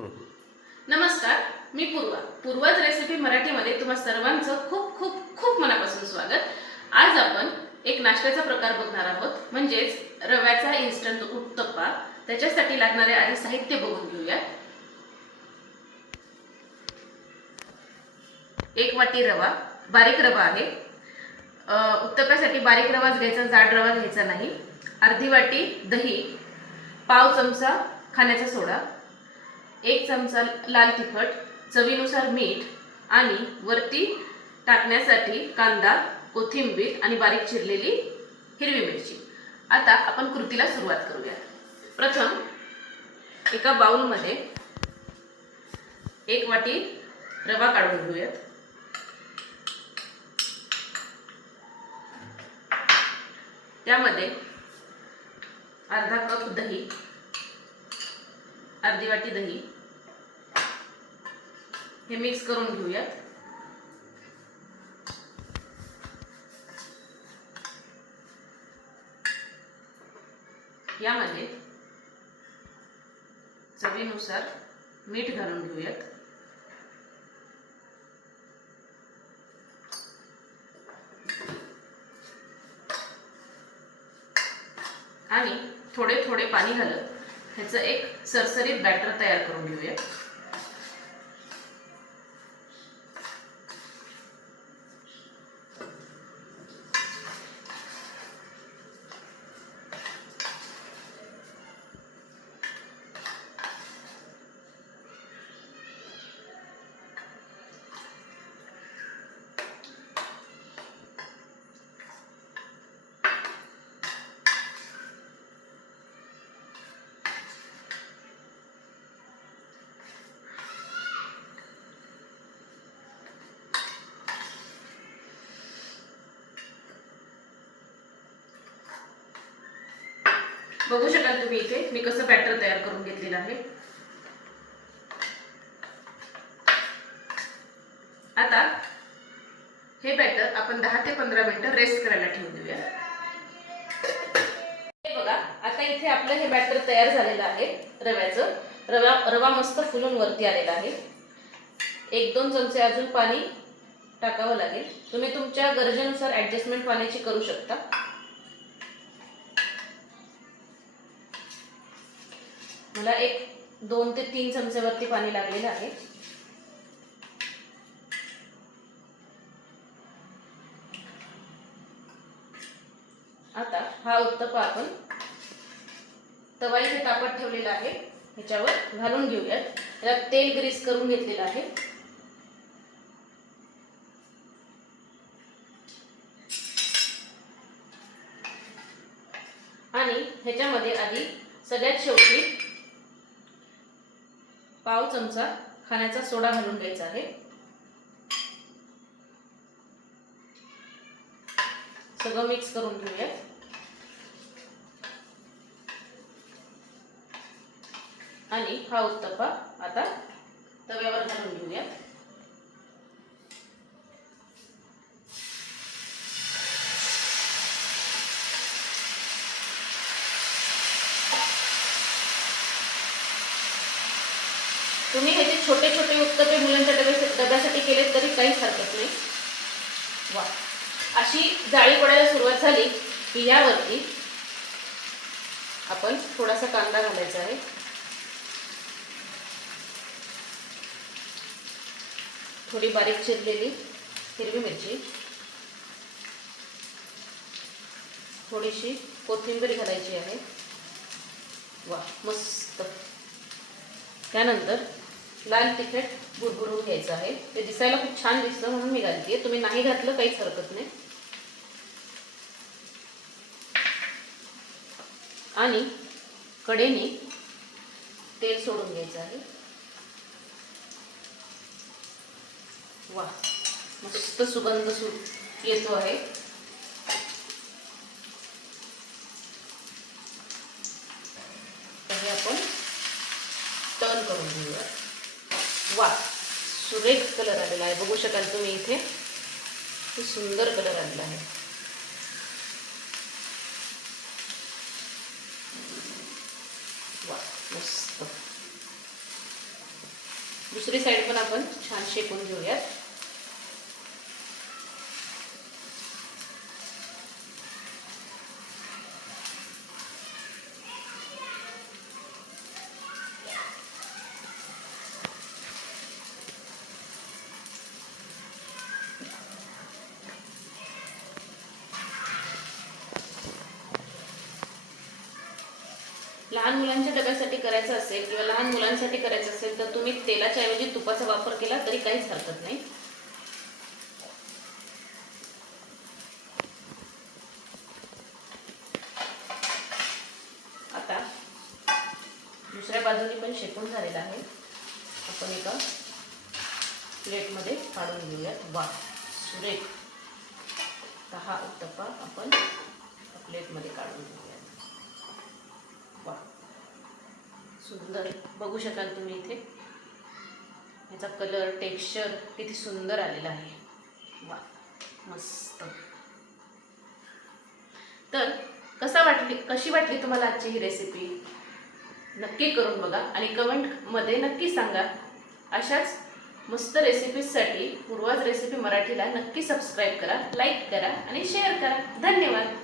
नमस्कार मी पूर्वा. पूर्वाज रेसिपी मराठीमध्ये तुम्हा सर्वांचं खूप खूप खूप मनापासून स्वागत. आज आपण एक नाश्त्याचा प्रकार बघणार आहोत म्हणजेच रव्याचा इन्स्टंट उत्तप्पा. त्याच्यासाठी लागणारे आधी साहित्य बघून घेऊया. एक वाटी रवा बारीक रवा आहे. उत्तप्प्यासाठी बारीक रवाच घ्यायचा जाड रवा घ्यायचा नाही. अर्धी वाटी दही पाव चमचा खाण्याचा सोडा. एक चमचा लाल तिखट चवीनुसार मीठ आणि वरती टाकण्यासाठी कांदा कोथिंबीर आणि बारीक चिरलेली हिरवी मिरची. आता आपण कृतीला सुरुवात करूया. प्रथम एका बाउलमध्ये एक वाटी रवा काढून घेऊयात. त्यामध्ये अर्धा कप दही अर्धी वाटी दही. हे मिक्स करून घेऊयात. यामध्ये चवीनुसार मीठ घालून घेऊयात. आणि थोडे थोडे पाणी घालत ह्याचं एक सरसरीत बॅटर तयार करून घेऊया. बघू शकाल तुम्ही इथे. मी कसं बॅटर तयार करून घेतलेलं आहे. आता हे बॅटर आपण दहा ते पंधरा मिनिटं रेस्ट करायला ठेवून देऊया हे बघा आता इथे आपलं हे बॅटर तयार झालेलं आहे रव्याचं. रवा रवा मस्त फुलून वरती आलेला आहे. एक दोन चमचे अजून पाणी टाकावं लागेल. तुम्ही तुमच्या गरजेनुसार ॲडजस्टमेंट पाण्याची करू शकता. मला एक दोन ते तीन चमचेवरती पाणी लागलेलं आहे. आता हा उत्तप्पा आपण तवा इथे तापत ठेवलेला आहे. ह्याच्यावर घालून घेऊयात. त्यात तेल ग्रीस करून घेतलेलं आहे. आणि ह्याच्यामध्ये आधी सगळ्यात शेवटी पाव चमचा खाण्याचा सोडा घालून घ्यायचा आहे. सगळं मिक्स करून घेऊया. आणि हा उत्तप्पा आता तव्यावर घालून घेऊयात तुम्ही ह्याचे छोटे छोटे उत्तपे मुलांच्या डब्या डब्यासाठी केले तरी काहीच हरकत नाही. वा. अशी जाळी पडायला सुरुवात झाली की यावरती आपण थोडासा कांदा घालायचा आहे. थोडी बारीक चिरलेली हिरवी मिरची. थोडीशी कोथिंबीर घालायची आहे. वा मस्त. त्यानंतर लाल तिखट बुरबुरून घ्यायचं आहे. ते दिसायला खूप छान दिसतं म्हणून मी घालते. तुम्ही नाही घातलं काहीच हरकत नाही. आणि कडेने तेल सोडून घ्यायचं आहे. वा मस्त सुगंध सु येतो आहे. हे आपण टर्न करून घेऊया. वा सुरेख कलर आलेला आहे. बघू शकाल तुम्ही इथे. खूप सुंदर कलर आलेला आहे. वा मस्त. दुसरी साईड पण आपण छान शेकून घेऊयात. लहान मुलांच्या डब्यासाठी करायचं असेल किंवा लहान मुलांसाठी करायचं असेल तर तुम्ही तेलाच्या ऐवजी तुपाचा वापर केला तरी काहीच हरकत नाही. आता दुसऱ्या बाजूने पण शेकून झालेला आहे. आपण एका प्लेटमध्ये काढून घेऊयात वा सुरेख. हा उत्तप्पा आपण प्लेटमध्ये काढून घेऊयात. वा सुंदर. बघू शकाल तुम्ही इथे. याचा कलर टेक्स्चर किती सुंदर आलेला आहे. वा मस्त. तर कसा वाटली कशी वाटली तुम्हाला आजची ही रेसिपी नक्की करून बघा आणि कमेंटमध्ये नक्की सांगा. अशाच मस्त रेसिपीजसाठी पूर्वाज रेसिपी मराठीला नक्की सबस्क्राईब करा लाईक करा आणि शेअर करा. धन्यवाद.